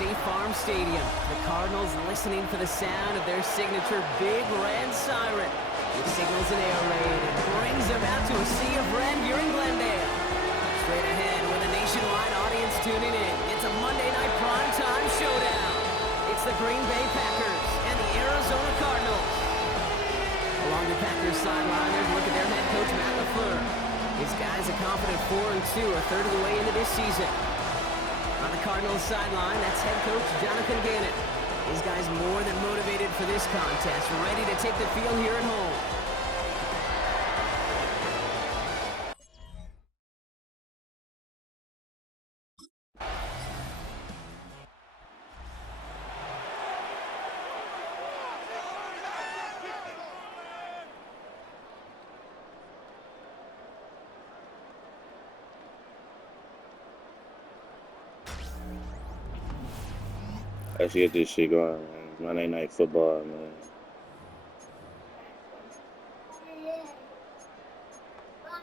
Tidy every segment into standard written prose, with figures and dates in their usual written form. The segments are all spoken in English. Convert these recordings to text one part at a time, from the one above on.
State Farm Stadium. The Cardinals listening for the sound of their signature big red siren. It signals an air raid and brings them out to a sea of red here in Glendale. Straight ahead with a nationwide audience tuning in, it's a Monday night primetime showdown. It's the Green Bay Packers and the Arizona Cardinals. Along the Packers sideline, there's a look at their head coach, Matt LaFleur. His guys a confident 4-2, a third of the way into this season. On the Cardinals sideline, that's head coach Jonathan Gannon. These guys more than motivated for this contest, ready to take the field here at home. Let's get this shit going, man. Monday Night Football, man.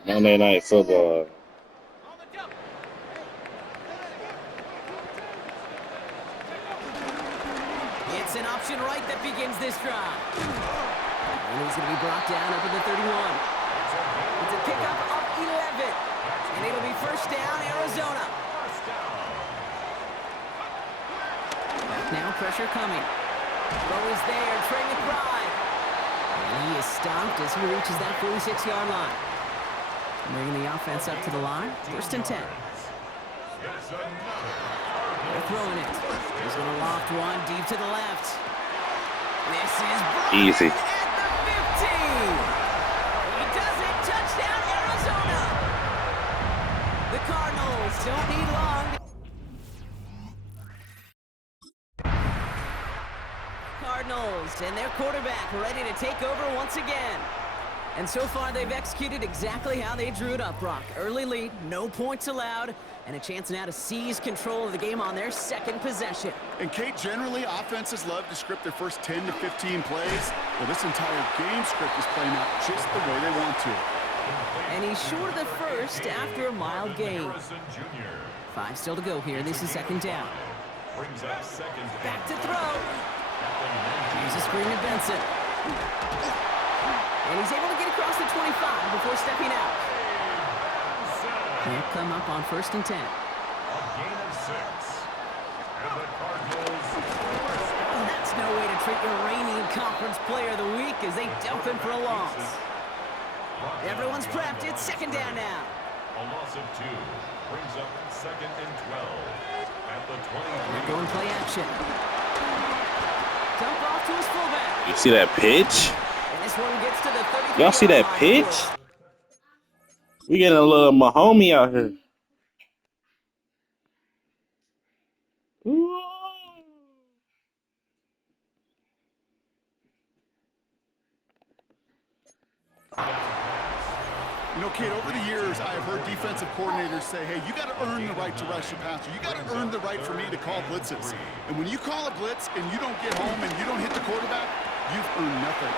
Monday Night Football. It's an option right that begins this drive. And he's going to be brought down up at the 31. It's a pickup of 11. And it'll be first down, Arizona. Now pressure coming. Throw is there, Trey McBride. And he is stopped as he reaches that 46-yard line. Bringing the offense up to the line. First and 10. They're throwing it. He's going to loft one deep to the left. This is easy. At the 15. He does it. Touchdown, Arizona. The Cardinals don't need long. Cardinals and their quarterback ready to take over once again. And so far, they've executed exactly how they drew it up, Brock. Early lead, no points allowed, and a chance now to seize control of the game on their second possession. And, Kate, generally, offenses love to script their first 10 to 15 plays. Well, this entire game script is playing out just the way they want to. And he's short of the first after a mild gain. 5 still to go here. This is second down. Back to throw. Here's a screen to Benson. And he's able to get across the 25 before stepping out. They'll come up on first and 10. A gain of 6. And the Cardinals. That's no way to treat your reigning conference player of the week as they dump him for a loss. Everyone's prepped. It's second down now. A loss of 2 brings up second and 12 at the 23. They're going play action. Dump off to his fullback. You see that pitch? And this one gets to the 33. Y'all see that pitch? We getting a little Mahomie out here. Ooh. You know, Kate, over the years, I have heard defensive coordinators say, hey, you got to earn the right to rush your passer. You got to earn the right for me to call blitzes. And when you call a blitz and you don't get home and you don't hit the quarterback, you've earned nothing.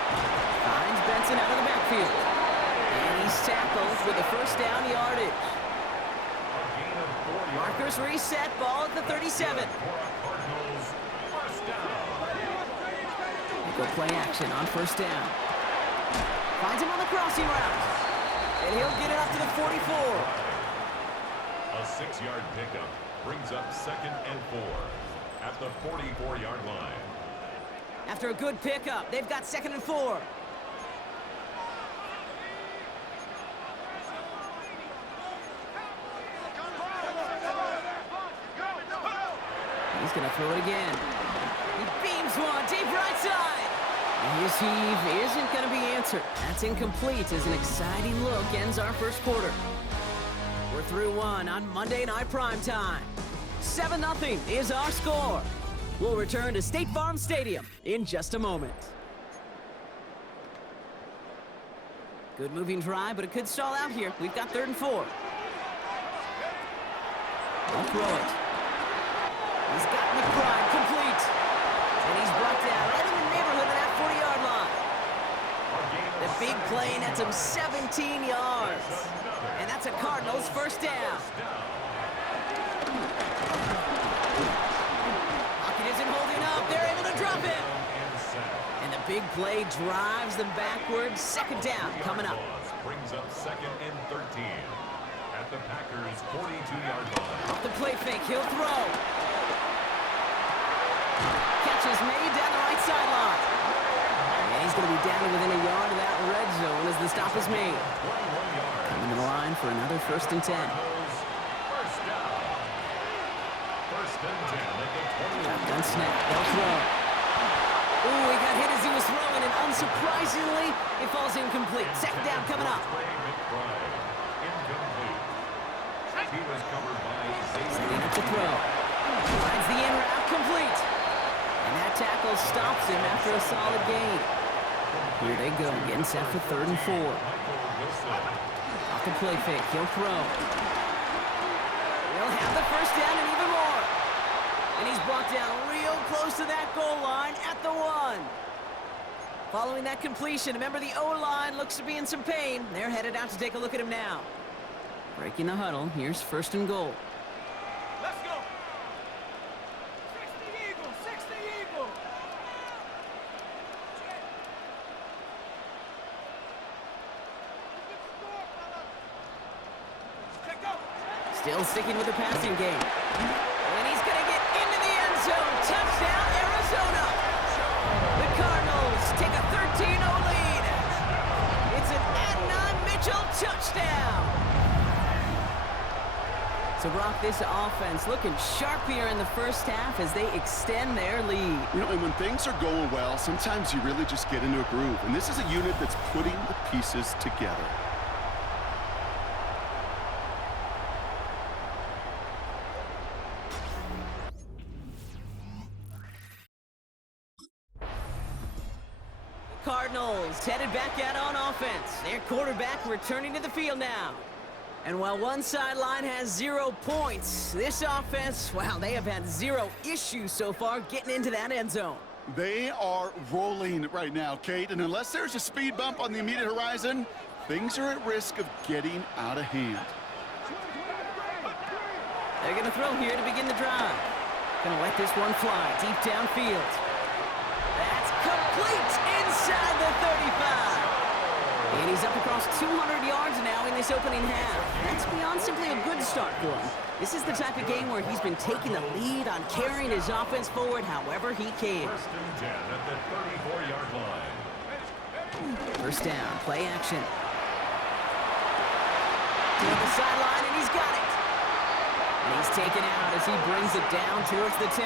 Finds Benson out of the backfield. And he's tackled with the first down yardage. Markers reset, ball at the 37. Go play action on first down. Finds him on the crossing route. And he'll get it up to the 44. A 6-yard pickup brings up second and 4 at the 44-yard line. After a good pickup, they've got second and 4. He's going to throw it again. He beams one deep right side. His heave isn't going to be answered. That's incomplete as an exciting look ends our first quarter. We're through one on Monday Night Primetime. 7-0 is our score. We'll return to State Farm Stadium in just a moment. Good moving drive, but it could stall out here. We've got 3rd and 4. They'll throw it. He's got McBride complete. And he's brought down right in the neighborhood of that 40-yard line. The big play nets him 17 yards. And that's a Cardinals first down. big play drives them backwards. Second down coming up. Brings up second and 13 at the Packers' 42-yard line. Off the play fake, he'll throw. Catch is made down the right sideline. And he's going to be down to within a yard of that red zone as the stop is made. 21 yards. Coming to the line for another 1st and 10. First down. 1st and 10 at the 20. Shotgun snap, they'll throw. Ooh, he got hit as he was throwing, and unsurprisingly, it falls incomplete. Second down coming up. McBride. Incomplete. He was covered by Setting up to throw. Finds the in route complete. And that tackle stops him after a solid gain. Here they go, getting set for 3rd and 4. Off the play fake, he'll throw. He'll have the first down and even more. And he's brought down real close to that goal line at the 1. Following that completion, remember the O-line looks to be in some pain. They're headed out to take a look at him now. Breaking the huddle, here's 1st and goal. Let's go. 60 Eagle, 60 Eagle. Check up. Still sticking with the passing game. And he's going to get into the end zone. Touchdown, Arizona. The Cardinals take a 13-0 lead. It's an Adnan Mitchell touchdown. So, Brock, this offense looking sharp here in the first half as they extend their lead. You know, and when things are going well, sometimes you really just get into a groove. And this is a unit that's putting the pieces together. Cardinals headed back out on offense. Their quarterback returning to the field now. And while one sideline has 0 points, this offense, well, they have had 0 issues so far getting into that end zone. They are rolling right now, Kate, and unless there's a speed bump on the immediate horizon, things are at risk of getting out of hand. They're going to throw here to begin the drive. Going to let this one fly deep downfield. That's complete inside the 35. And he's up across 200 yards now in this opening half. That's beyond simply a good start for him. This is the type of game where he's been taking the lead on carrying his offense forward however he can. 1st and 10 at the 34-yard line. First down, play action. To the sideline, and he's got it. And he's taken out as he brings it down towards the 10.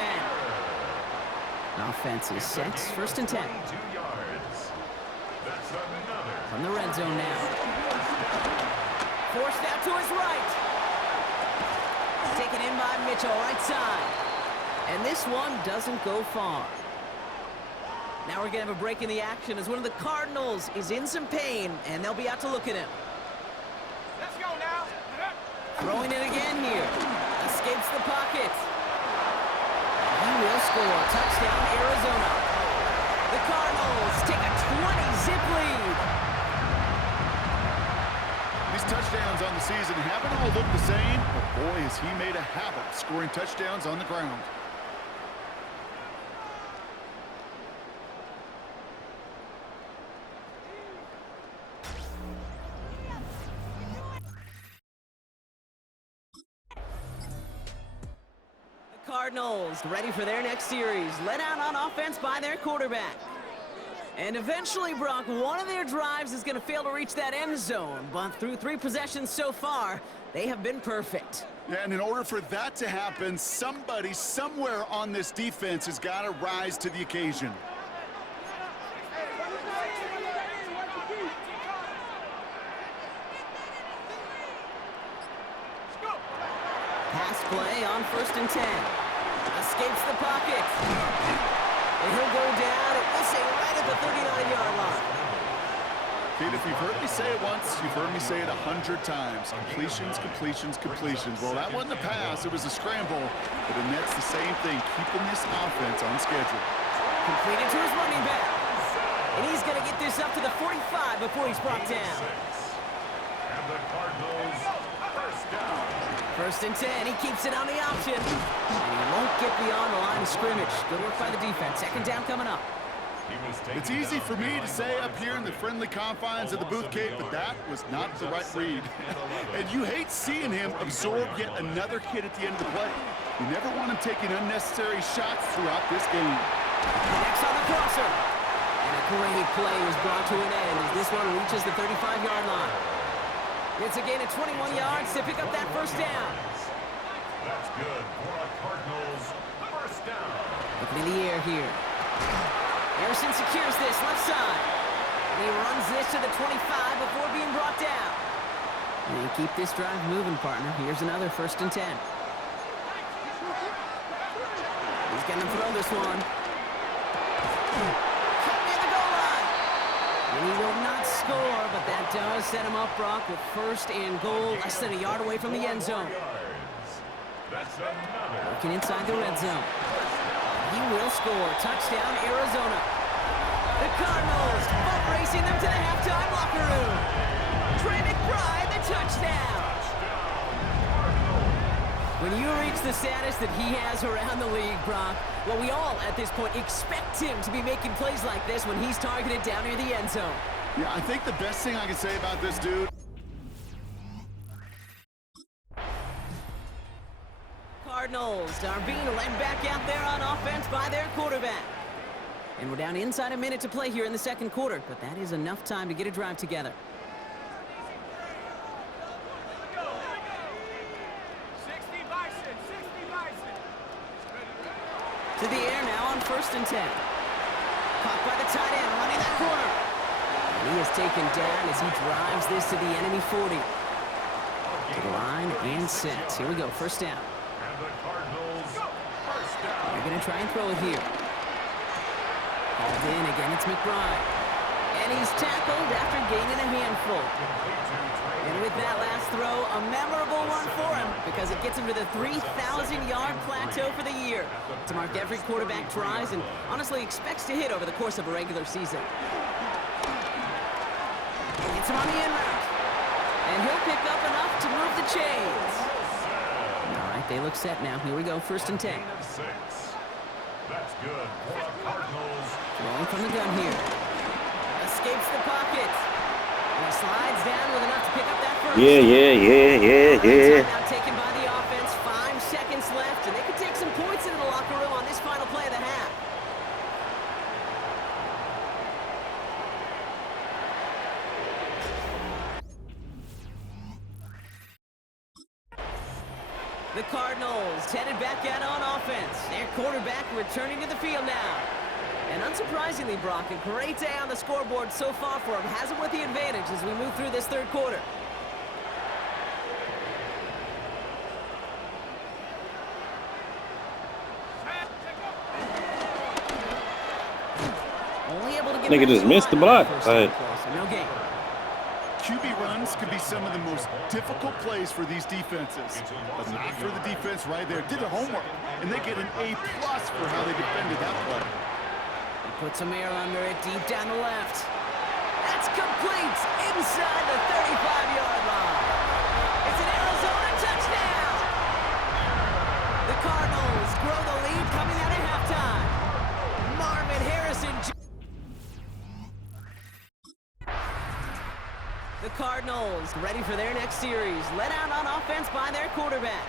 Offense is set, 1st and 10. 22 yards. That's another. From the red zone now. Forced out to his right. Taken in by Mitchell, right side. And this one doesn't go far. Now we're going to have a break in the action as one of the Cardinals is in some pain, and they'll be out to look at him. Let's go now. Throwing it again here. Escapes the pocket. He will score. Touchdown, Arizona. The Cardinals take a 20-zip lead. These touchdowns on the season haven't all looked the same, but boy, has he made a habit of scoring touchdowns on the ground. The Cardinals ready for their next series, led out on offense by their quarterback. And eventually, Brock, one of their drives is going to fail to reach that end zone, but through 3 possessions so far, they have been perfect. Yeah, and in order for that to happen, somebody somewhere on this defense has got to rise to the occasion. Pass play on 1st and 10. Escapes the pocket. And he'll go down, and we'll say right at the 39-yard line. Kate, if you've heard me say it once, you've heard me say it 100 times. Completions, completions, completions. Well, that wasn't a pass, it was a scramble. But the Nets, the same thing, keeping this offense on schedule. Completed to his running back. And he's going to get this up to the 45 before he's brought down. And the Cardinals, first down. 1st and 10, he keeps it on the option. And he won't get beyond the line of scrimmage. Good work by the defense. 2nd down coming up. It's easy for me to say up here in the friendly confines of the booth, Kate, but that was not the right read. And you hate seeing him absorb yet another hit at the end of the play. You never want him taking unnecessary shots throughout this game. Connects on the crosser. And a great play is brought to an end as this one reaches the 35-yard line. It's a gain of 21 yards to pick up that first down. That's good for a Cardinals first down. Looking in the air here. Harrison secures this left side. And he runs this to the 25 before being brought down. And keep this drive moving, partner. Here's another 1st and 10. He's going to throw this one. Cut near the goal line. And he will not score, but that does set him up, Brock, with 1st and goal, less than a yard away from the end zone. That's another. Working inside the red zone. He will score. Touchdown, Arizona. The Cardinals boat racing them to the halftime locker room. Trey McBride, the touchdown. When you reach the status that he has around the league, Brock, well, we all at this point expect him to be making plays like this when he's targeted down near the end zone. Yeah, I think the best thing I can say about this dude. Cardinals are being led back out there on offense by their quarterback. And we're down inside a minute to play here in the 2nd quarter, but that is enough time to get a drive together. 60 Bison, 60 Bison. To the air now on 1st and 10. Caught by the tight end, running that corner. And he is taken down as he drives this to the enemy 40. To the line and set. Here we go, 1st down. And the Cardinals first down. They're going to try and throw it here. Hauled in again, it's McBride. And he's tackled after gaining a handful. And with that last throw, a memorable one for him because it gets him to the 3,000-yard plateau for the year. To mark every quarterback tries and honestly expects to hit over the course of a regular season. Gets him on the in route. And he'll pick up enough to move the chains. All right, they look set now. Here we go, 1st and 10. Gain of 6. That's good for the Cardinals. Throwing from the gun here. Escapes the pocket. And he slides down with enough to pick up that first. Yeah. Timeout taken by the offense. 5 seconds left, and they could take some points into the locker room on this final play of the half. The Cardinals headed back out on offense. Their quarterback returning to the field now. And unsurprisingly, Brock, a great day on the scoreboard so far for him. Has him with the advantage as we move through this 3rd quarter. Only able to get Nigga just missed the block. No gain. QB runs could be some of the most difficult plays for these defenses, but not for the defense right there. Did the homework, and they get an A+ for how they defended that play. He puts some air under it deep down the left. That's complete inside the 35-yard line. It's an Arizona touchdown. The Cardinals grow the lead coming out of halftime. Marvin Harrison. The Cardinals ready for their next series, led out on offense by their quarterback.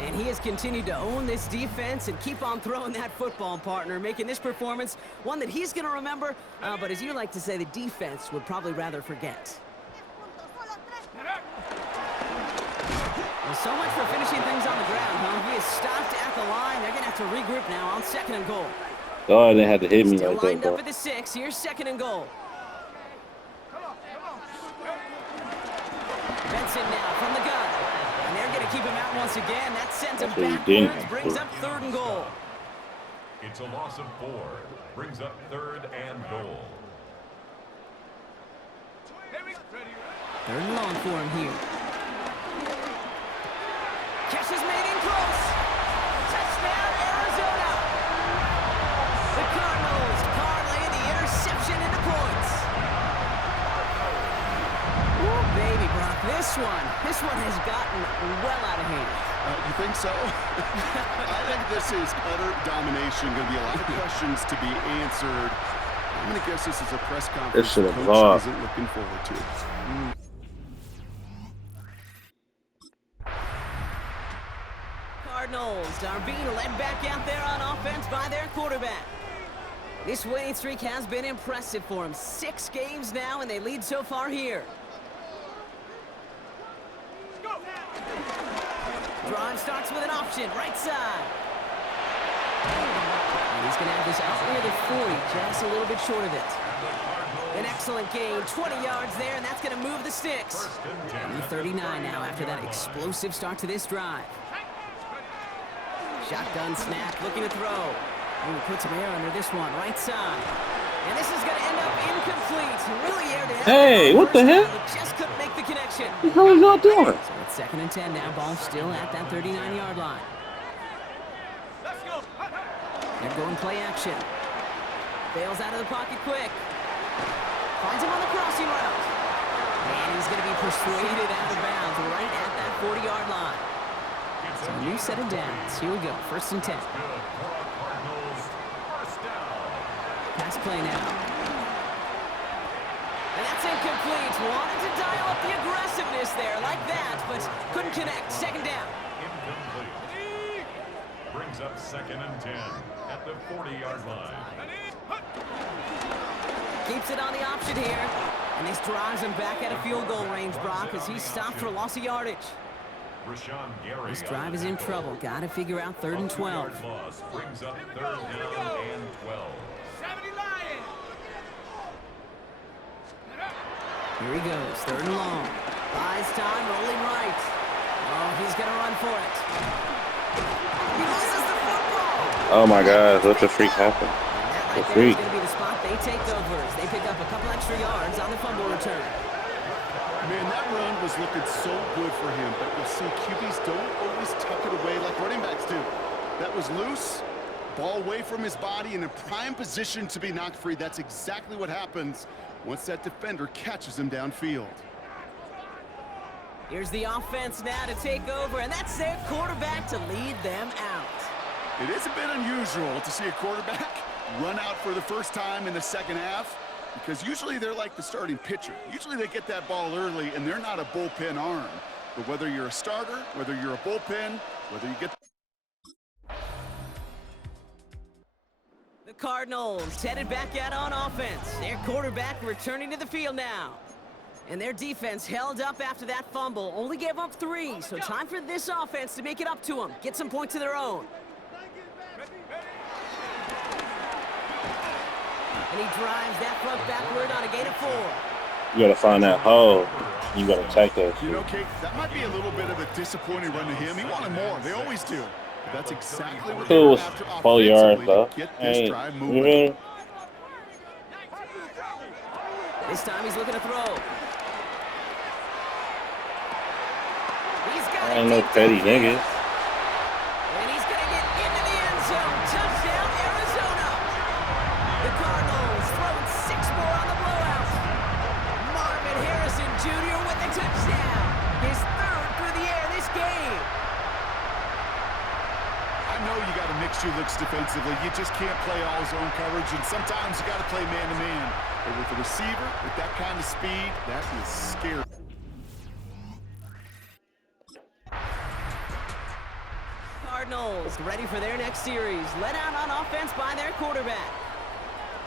And he has continued to own this defense and keep on throwing that football, partner, making this performance one that he's going to remember, but as you like to say, the defense would probably rather forget. Well, so much for finishing things on the ground, huh? He is stopped at the line. They're going to have to regroup now on 2nd and goal. Oh, they had to hit me Still like that, lined up bro. at the 6. Here's 2nd and goal. Benson now from the gun. And they're going to keep him out once again. That sends him That's what you backwards, did. brings up 3rd and goal. It's a loss of 4. Brings up 3rd and goal. 3rd and long for him here. Catch is made in close. Touchdown, Arizona. The Cardinals parlay the interception into points. Ooh, baby, Brock, this one has gotten well out of hand. You think so? I think this is utter domination. Going to be a lot of questions to be answered. I'm going to guess this is a press conference the coach isn't looking forward to. Cardinals are being led back out there on offense by their quarterback. This winning streak has been impressive for them. 6 games now, and they lead so far here. Drive starts with an option, right side. And he's going to have this out near the 40, just a little bit short of it. An excellent gain, 20 yards there, and that's going to move the sticks. And 39 now after that explosive start to this drive. Shotgun snap, looking to throw. Ooh, put some air under this one, right side. And this is going to end up incomplete. Really aired it out. Hey, what the heck? Just couldn't make the connection. What the hell is y'all doing? So it's 2nd and 10 now. Ball still at that 39-yard line. Let's go. They're going play action. Bails out of the pocket quick. Finds him on the crossing route. And he's going to be persuaded out of bounds right at that 40-yard line. So a new set of downs. Here we go. 1st and 10. Pass play now. And that's incomplete. Wanted to dial up the aggressiveness there like that, but couldn't connect. 2nd down. Incomplete. Brings up 2nd and 10 at the 40-yard line. Keeps it on the option here. And this drives him back at a field goal range, Brock, as he's stopped for loss of yardage. This drive is in trouble. Got to figure out 3rd and 12. Loss brings up 3rd down and 12. 70 Lions. Here he goes, 3rd and long. Buys time, rolling right. Oh, he's going to run for it. He loses the football. Oh my God, what the freak happened? And that right there is going to be the spot they take over as they pick up a couple extra yards on the fumble return. Man, that run was looking so good for him, but you'll see QBs don't always tuck it away like running backs do. That was loose, ball away from his body, and in prime position to be knocked free. That's exactly what happens once that defender catches him downfield. Here's the offense now to take over, and that's their quarterback to lead them out. It is a bit unusual to see a quarterback run out for the first time in the 2nd half, because usually they're like the starting pitcher. Usually they get that ball early, and they're not a bullpen arm. But whether you're a starter, whether you're a bullpen, whether you get... The Cardinals headed back out on offense. Their quarterback returning to the field now. And their defense held up after that fumble. Only gave up 3, so time for this offense to make it up to them. Get some points of their own. And he drives that front backward on a gain of 4. You gotta find that hole. You gotta take that. You know, Kate, that might be a little bit of a disappointing run to him. He wanted more. They always do. But that's exactly what they're after 4 yards, offensively though. to get this drive moving. This time he's looking to throw. He's got I ain't no petty niggas. And he's going to get into the end zone. Touchdown, Arizona. The Cardinals throwing 6 more on the blowout. Marvin Harrison Jr. with the touchdown. His 3rd through the air this game. I know you got to mix your looks defensively. You just can't play all zone coverage, and sometimes you got to play man-to-man. But with a receiver with that kind of speed, that is scary. Cardinals ready for their next series. Let out on offense by their quarterback.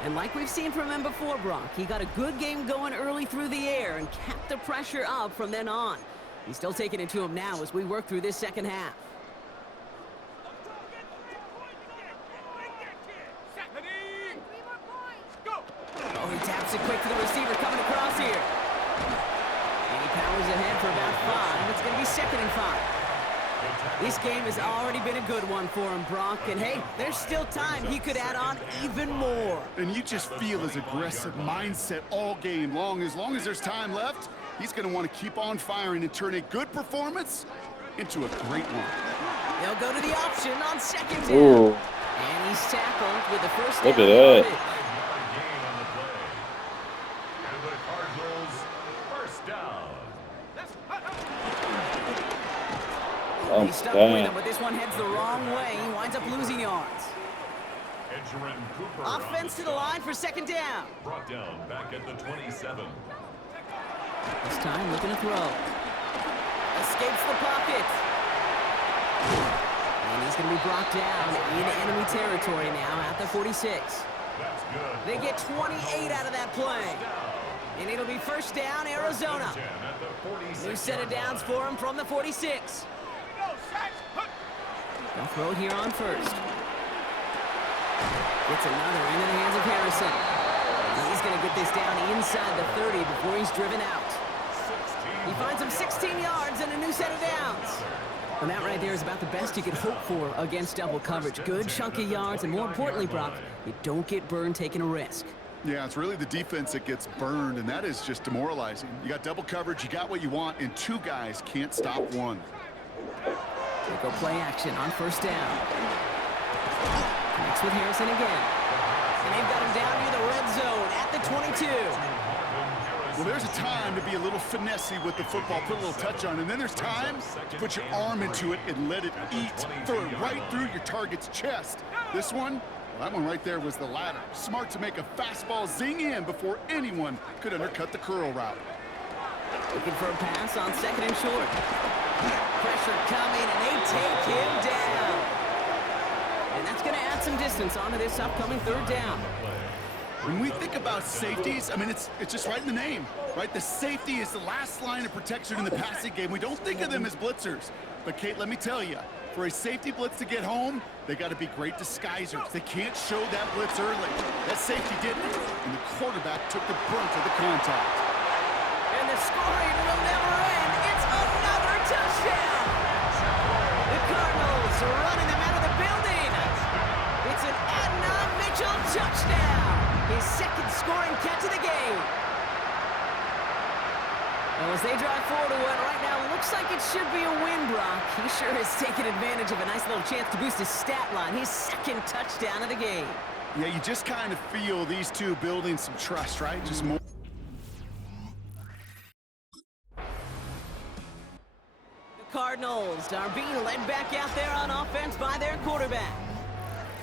And like we've seen from him before, Brock, he got a good game going early through the air and kept the pressure up from then on. He's still taking it to him now as we work through this 2nd half. Oh, he taps it quick to the receiver coming across here. And he powers ahead for about 5. It's going to be 2nd and 5. This game has already been a good one for him, Brock. And hey, there's still time. He could add on even more. And you just feel his aggressive mindset all game long. As long as there's time left, he's going to want to keep on firing and turn a good performance into a great one. They'll go to the option on 2nd down. Ooh. And he's tackled with the first Look down. at that. Gain on the play. And the Cardinals 1st down. I'm stuck with him, but this one heads the wrong way. He winds up losing yards. Offense to the line for second down. Brought down back at the 27. This time looking to throw. Escapes the pocket. And he's going to be brought down in enemy territory now at the 46. That's good. They get 28 out of that play. And it'll be first down, Arizona. New set of downs for him from the 46. They'll throw it here on first. Gets another into the hands of Harrison. He's going to get this down inside the 30 before he's driven out. He finds him 16 yards and a new set of downs. And that right there is about the best you could hope for against double coverage. Good chunky yards, and more importantly, Brock, you don't get burned taking a risk. Yeah, it's really the defense that gets burned, and that is just demoralizing. You got double coverage, you got what you want, and two guys can't stop one. They go play action on first down. Connects with Harrison again. And they've got him down near the red zone at the 22. Well, there's a time to be a little finessey with the football, put a little touch on, and then there's time to put your arm into it and let it eat. Throw it right through your target's chest. This one, well, that one right there was the latter. Smart to make a fastball zing in before anyone could undercut the curl route. Looking for a pass on second and short. Pressure coming, and they take him down. And that's going to add some distance onto this upcoming third down. When we think about safeties, I mean, it's just right in the name, right? The safety is the last line of protection in the passing game. We don't think of them as blitzers. But, Kate, let me tell you, for a safety blitz to get home, they got to be great disguisers. They can't show that blitz early. That safety didn't, and the quarterback took the brunt of the contact. And the scoring will never end. It's another touchdown. The Cardinals are running them out of the building. It's an Adnan Mitchell touchdown. His second scoring catch of the game. Well, as they drive forward to what right now looks like it should be a win, Brock. He sure has taken advantage of a nice little chance to boost his stat line. His second touchdown of the game. Yeah, you just kind of feel these two building some trust, right? Just more. The Cardinals are being led back out there on offense by their quarterback.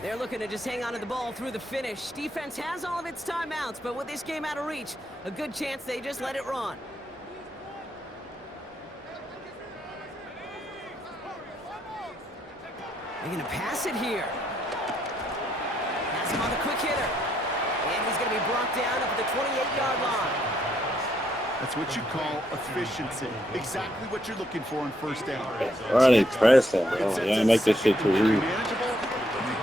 They're looking to just hang on to the ball through the finish. Defense has all of its timeouts, but with this game out of reach, a good chance they just let it run. They're going to pass it here. Pass him on the quick hitter. And he's going to be brought down up at the 28-yard line. That's what you call efficiency. Exactly what you're looking for on first down. Running pressing, bro. You ain't make this shit too easy.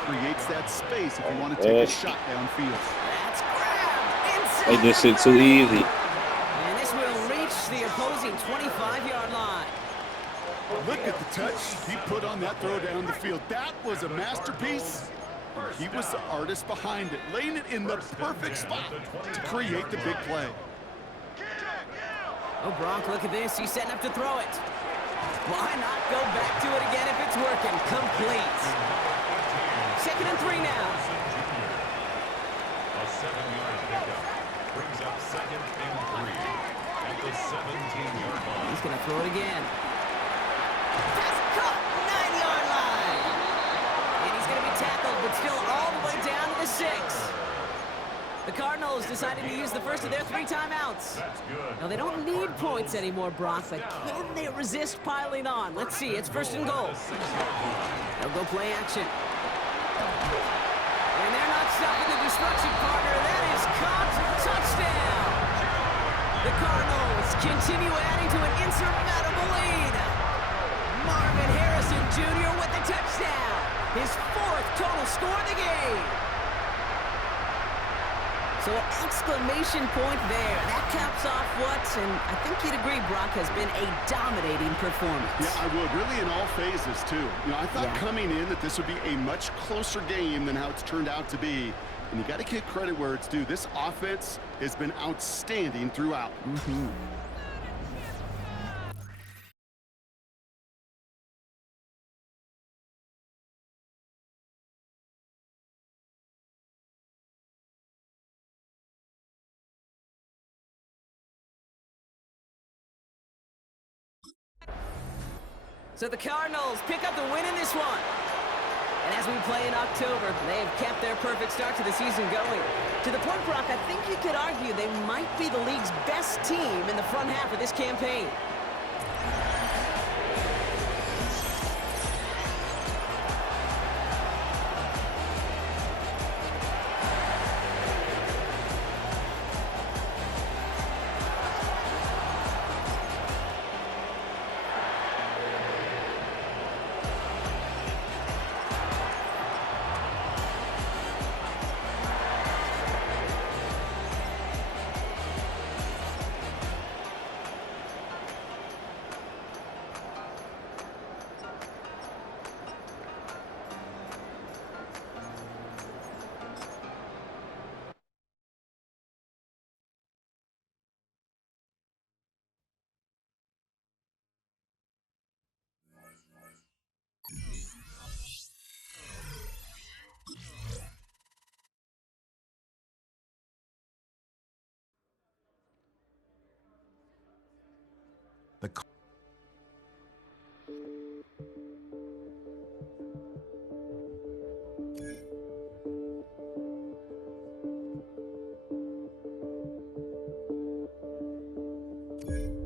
Creates that space if you want to take a shot downfield. That's grabbed inside. Make this shit too easy. And this will reach the opposing 25-yard line. Look at the touch he put on that throw down the field. That was a masterpiece. He was the artist behind it, laying it in the perfect spot to create the big play. Oh, Brock, look at this. He's setting up to throw it. Why not go back to it again if it's working? Complete. 2nd and 3 now. A 7-yard pickup brings up 2nd and 3 at the 17-yard line. He's going to throw it again. Pass caught, 9-yard line. And he's going to be tackled, but still all the way down to the 6. The Cardinals decided to use the first of their 3 timeouts. That's good. Now, they don't need points anymore, Brock, but can they resist piling on? Let's see. It's 1st and goal. They'll go play action. And they're not stopping the destruction, partner. That is caught. Touchdown. The Cardinals continue adding to an insurmountable lead. Marvin Harrison Jr. with the touchdown. His 4th total score of the game. So an exclamation point there. That caps off what, and I think you'd agree, Brock, has been a dominating performance. Yeah, I would. Really in all phases, too. You know, I thought coming in that this would be a much closer game than how it's turned out to be. And you got to give credit where it's due. This offense has been outstanding throughout. So the Cardinals pick up the win in this one. And as we play in October, they have kept their perfect start to the season going. To the point, Brock, I think you could argue they might be the league's best team in the front half of this campaign. The You